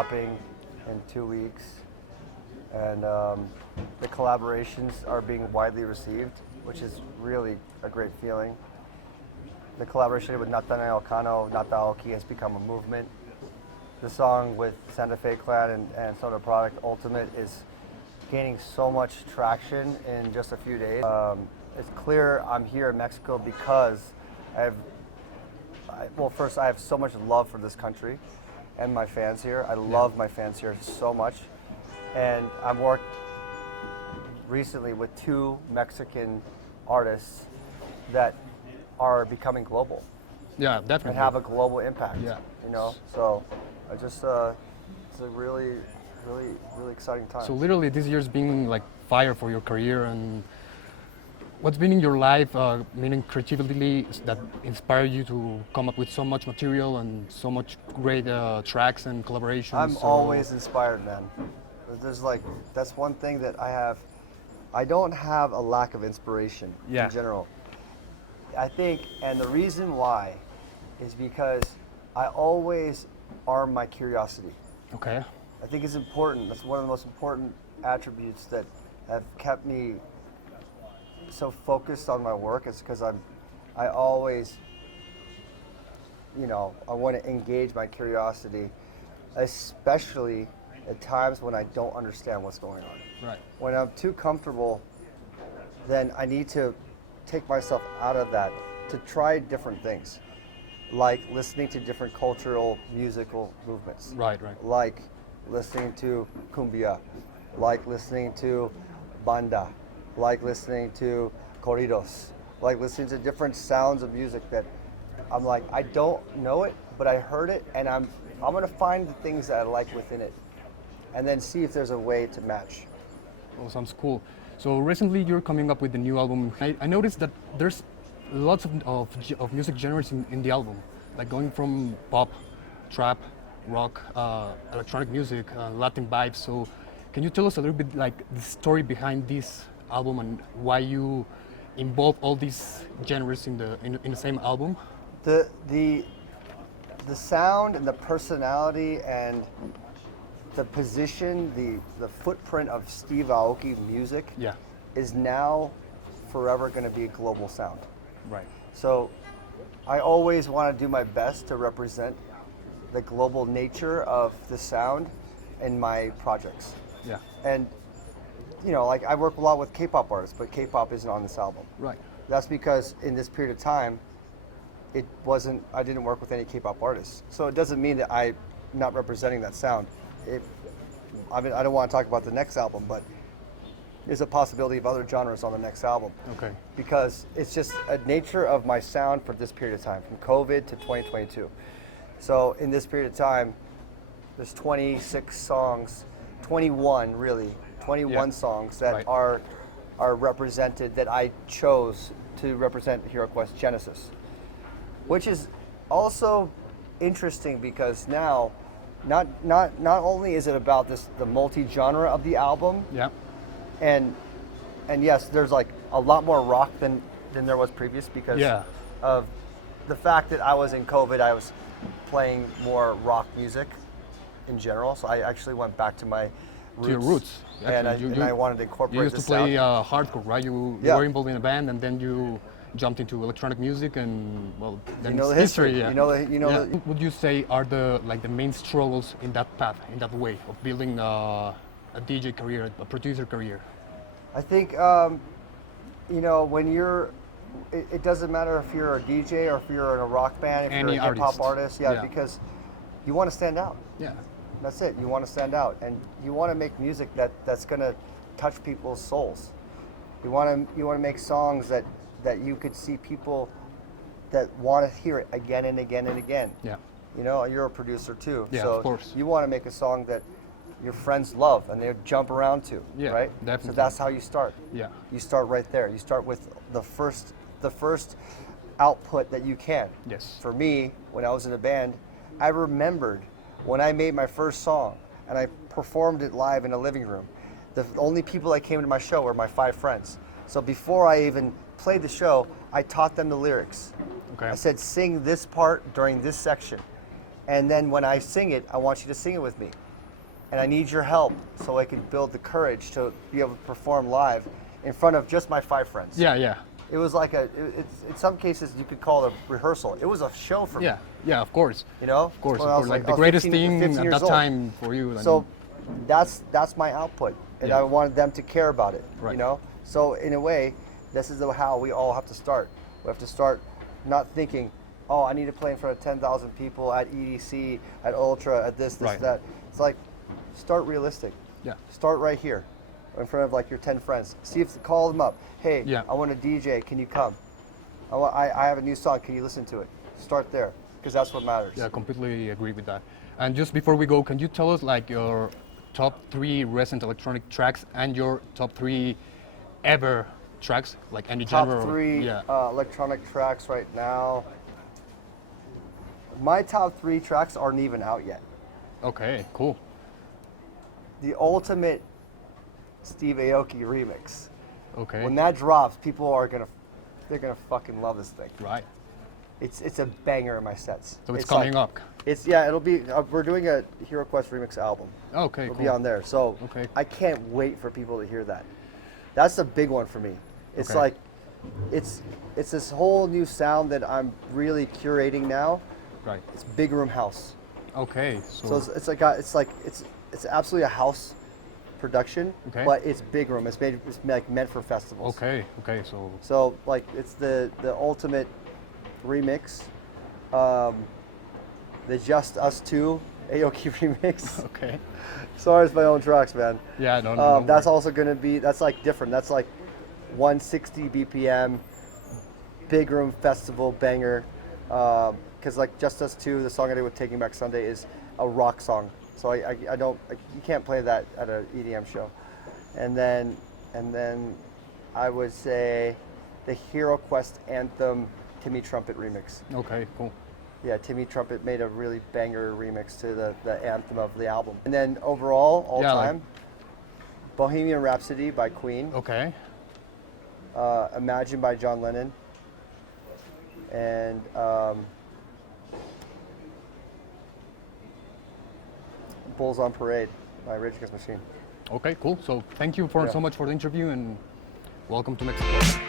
dropping in 2 weeks, and the collaborations are being widely received, which is really a great feeling. The collaboration with Nathaniel Cano, Steve Aoki, has become a movement. The song with Santa Fe Clan and Soda Product, Ultimate, is gaining so much traction in just a few days. It's clear I'm here in Mexico because first I have so much love for this country and my fans here. I love my fans here so much. And I've worked recently with 2 Mexican artists that are becoming global. Yeah, definitely. And have a global impact. Yeah. You know, so I just it's a really exciting time. So literally this year's been like fire for your career, and what's been in your life, meaning creatively, that inspired you to come up with so much material and so much great tracks and collaborations? I'm always inspired, man. That's one thing that I have. I don't have a lack of inspiration in general. I think, and the reason why is because I always arm my curiosity. Okay. I think it's important. That's one of the most important attributes that have kept me so focused on my work. It's because I always, I want to engage my curiosity, especially at times when I don't understand what's going on. Right. When I'm too comfortable, then I need to take myself out of that to try different things, like listening to different cultural musical movements. Right. Like listening to cumbia, like listening to banda, like listening to corridos, like listening to different sounds of music that I'm like, I don't know it, but I heard it, and I'm gonna find the things that I like within it, and then see if there's a way to match. Well, sounds cool. So recently you're coming up with the new album. I noticed that there's lots of music genres in the album, like going from pop, trap, rock, electronic music, Latin vibes. So can you tell us a little bit like the story behind this album and why you involve all these genres in the same album? The sound and the personality and the position, the footprint of Steve Aoki music is now forever going to be a global sound. Right. So I always want to do my best to represent the global nature of the sound in my projects. Yeah. And like I work a lot with K-pop artists, but K-pop isn't on this album. Right. That's because in this period of time, I didn't work with any K-pop artists. So it doesn't mean that I'm not representing that sound. I don't want to talk about the next album, but there's a possibility of other genres on the next album. Okay. Because it's just a nature of my sound for this period of time, from COVID to 2022. So in this period of time, there's 26 songs, 21 songs that are represented, that I chose to represent Hero Quest Genesis, which is also interesting because now not only is it about the multi-genre of the album, and yes, there's like a lot more rock than there was previous because of the fact that I was in COVID. I was playing more rock music in general, so I actually went back to my roots. To your roots. And I wanted to incorporate you used to this play sound. hardcore, right? You were involved in a band, and then you jumped into electronic music, and then the history. Yeah. Would you say are the main struggles in that path, in that way of building a DJ career, a producer career? I think when you're, it doesn't matter if you're a DJ or if you're in a rock band, if Any you're a hip-hop artist, yeah, because you want to stand out. Yeah. That's it. You want to stand out, and you want to make music that's going to touch people's souls. You want to make songs that you could see people that want to hear it again and again and again. Yeah. You're a producer too. Yeah, so of course. You want to make a song that your friends love and they jump around to, yeah, right? Definitely. So that's how you start. Yeah. You start right there. You start with the first output that you can. Yes. For me, when I was in a band, I remembered when I made my first song and I performed it live in a living room. The only people that came to my show were my 5 friends. So before I even played the show, I taught them the lyrics. Okay. I said, sing this part during this section. And then when I sing it, I want you to sing it with me. and I need your help so I can build the courage to be able to perform live in front of just my 5 friends. Yeah, yeah. It was like it's in some cases you could call it a rehearsal. It was a show for me. Yeah, yeah, of course. You know? Of course, When of I course. was Like I the was greatest 15 thing 15 at years that old. time for you. I So mean, that's my output, and Yeah. I wanted them to care about it. Right. You know, so in a way, this is how we all have to start. We have to start not thinking, oh, I need to play in front of 10,000 people at EDC, at Ultra, at this, Right. that. It's like, start realistic. yeah, Start right here, in front of like your 10 friends. See if call them up. Hey, Yeah. I want a DJ. Can you come? I have a new song. Can you listen to it? Start there, because that's what matters. yeah, completely agree with that. And just before we go, can you tell us like your top 3 recent electronic tracks and your top 3 ever tracks, like any Top genre? 3 Yeah. electronic tracks right now. My top 3 tracks aren't even out yet. Okay, cool. The ultimate Steve Aoki remix. Okay. When that drops, they're gonna fucking love this thing. Right. It's a banger in my sets. So it's coming like, up. It'll be. We're doing a Hero Quest remix album. Okay, It'll cool. be on there. So Okay. I can't wait for people to hear that. That's a big one for me. It's Okay. like, it's this whole new sound that I'm really curating now. Right. It's big room house. Okay. So it's absolutely a house production, Okay. but it's big room. It's like meant for festivals. Okay. Okay. So So like it's the ultimate remix, the Just Us Two Aoki remix. okay. Sorry, it's my own tracks, man. Yeah. No. That's also gonna be like different. That's like 160 BPM, big room festival banger. Because like Just Us Two, the song I did with Taking Back Sunday is a rock song. So you can't play that at an EDM show. And then I would say the Hero Quest anthem Timmy Trumpet remix. Okay. Cool. Yeah, Timmy Trumpet made a really banger remix to the anthem of the album. And then overall, all Yeah, like- time, Bohemian Rhapsody by Queen, Okay. Imagine by John Lennon, and Bulls on Parade by Rage Against the Machine. Okay. Cool. So thank you for Yeah. so much for the interview and welcome to Mexico.